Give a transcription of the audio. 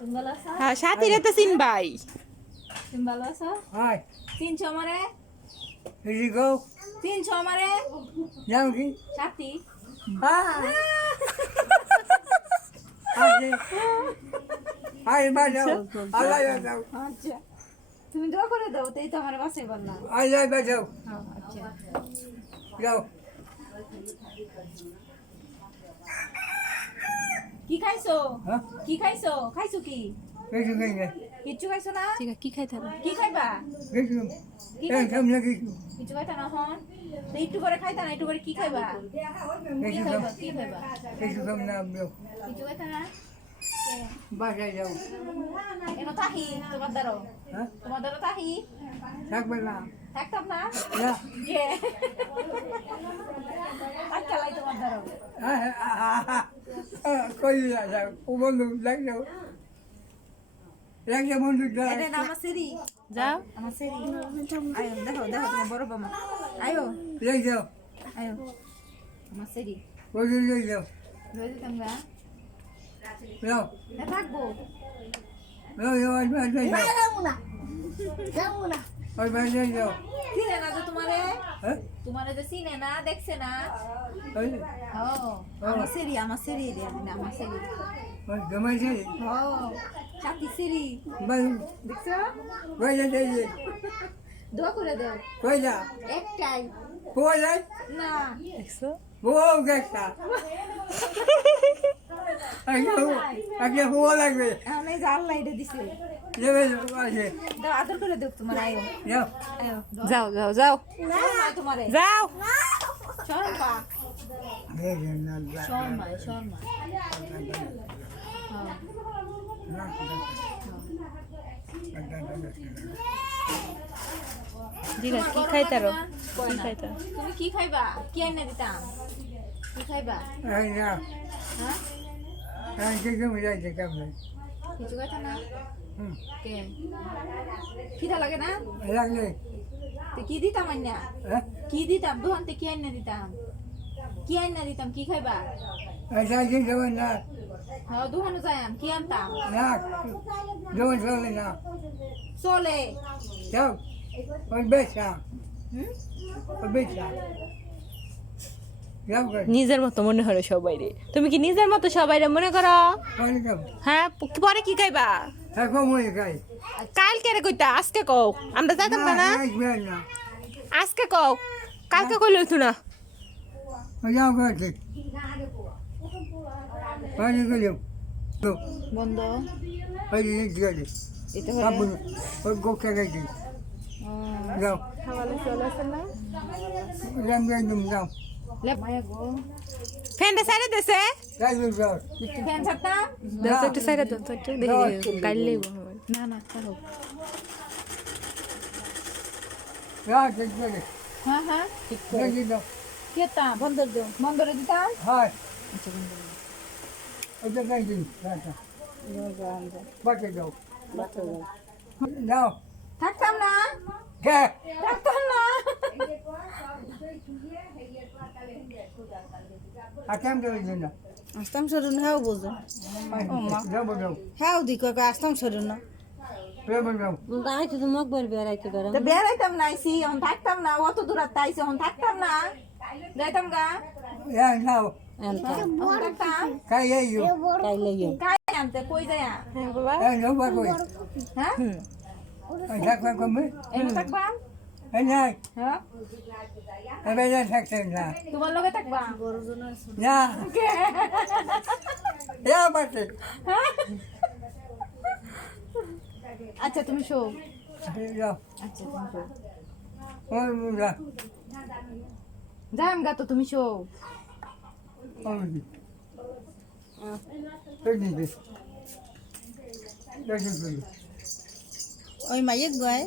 তুমি ভালো আছো? হ্যাঁ সাথীরে তো চিনবাই। তুমি ভালো আছো? Hi, চিনছো আমারে? here you go. চিনছো আমারে? Yankee. Sathi? Ah. Hi, hi, Badao. I like Badao. আচ্ছা তুমি দোয়া করে দাও তাই তো আমার বাসায় বললাম। I like Badao. আচ্ছা Go. কি খাইছো? Huh? কি খাইছো? খাইছো কি? Get you in there. কিচ্ছু খাইছো না? ঠিক আছে কি খাইতে হবে? কি খাইবা? Get you. কি Hey, খাইবা? come here, get you. কিছু খাইতা না হন? তো একটু করে খাইতা না একটু করে কি খাইবা? Get কি you খাইবা? come. কি খাইবা? Get you come now, bro. কিছু খাইতা না? Bye, যাও। এনো তাহি তোমার দ্বারো হ্যাঁ? তোমার দ্বারো তাহি থাকবে না। থাকতাম না না। কে আজকালাই তোমার দ্বারো কই যাও। ও বন্ধু লাগ যাও। লাগ যাও বন্ধু যা। এটা না আমার সেরি যাও আমার সেরি আয়ো দেখো দেখো তোমার বড় বাবা আয়ো লাগ যাও। আয়ো আমার সেরি বন্ধু লাগ যাও। রয়ে দিতাম গা যাও। না থাকবো যাও যাও আসবে আসবে যাও। ওই ভাই যাও। চিনে না যে তোমারে হ্যাঁ? তোমারে যে চিনে না দেখছে না ওই ও আমার সেরি রে আমার সেরি ওই জমাইছে। ও চাকি সেরি ভাই দেখছো কই যাই। দোয়া করে দাও কই যা। একটাই কই যাই। না দেখছো ও গেছা। আগে হওয়া লাগবে। এখন এই যে আল্লাহ এটা দিছে যাবে আছে। দাও আদর করে দেব তোমার আয়ো যাও। আয়ো যাও যাও যাও শর্মা তোমারে যাও শর্মা এই যে না শর্মা শর্মা ঠিক আছে কি খাইতে হবে? কি খাইতে হবে? তুমি কি খাইবা কি এনে দিতাম কি খাইবা এই না। হ্যাঁ এই যে তুমি যাইতে কেমন? কিছু খাইতা না হুম। কে খিদা লাগে না লাগলে। তো কি দিতাম আন্না হ্যাঁ? কি দিতাম দোকানতে কি এনে দিতাম কি এনে দিতাম কি খাইবা এই যাইতে যাবেন না। হ্যাঁ দোকানে যাইম কি আনতাম না। যাবেন চলে না। চলে যাও। ওই বেচা। হুম ওই বেচা। যাও করে। নিজের মতো মনে হয় সবাই রে। তুমি কি নিজের মতো সবাই রে মনে করো? পরে যাও। হ্যাঁ পরে কি খাইবা? এখন মনে খাই। কালকে রে কইতা আজকে কও আমরা যাইতাম না না আসবে না। আজকে কও কালকে কইলো তো না যাও করে। পরে গেলে। বন্ধ ওই যে গেলে। এটা বাবু ওই গোটা গেছে। যাও। খাওয়ালে চলে আসে না রাম রাম যাও। মায়া গো ফ্যানটা সাইডে দেছে যাই যাও। ফ্যান ছাড়তাম দেছে একটু সাইডে দাও তো একটু দেখি গাইলেই না না ছাড়ো যাও ঠিক করে। হ্যাঁ হ্যাঁ ঠিক দেখি দাও। কি দিতাম বন্ধ করে দিতাম হয়। আচ্ছা বন্ধ করে ওটা গাই দিন। আচ্ছা। দিতাম বাকে যাও। যাও। থাকতাম না কে? থাকতাম না আকাম দেবে না। আসতাম সরুন হ্যাঁ বুঝো যাও যাও। হ্যাঁ দি কয় আসতাম সরুন না যাও যাও। আইতে তো মক বের বেড়াইতে পারো তো বেড়াইতাম না আইসি এখন থাকতাম না অত দূর আইসি এখন থাকতাম না যাইতাম গা ইয়া নাও। এখন থাকতাম কাই আইও। কাইলে গিয়ে কাই আনতে কই যায়া এই নো বা কই। হ্যাঁ এই থাকবা কমে। এনে থাকবা এই নাই। হ্যাঁ এবে না থাকতে না। তোমার লগে থাকবা না। ইয়া বাতে। আচ্ছা তুমি শো যাও। আচ্ছা তুমি শো ওই যা। যাম গা তো তুমি শো ওই। এই দিকে। দেখি ওই মাইক গয়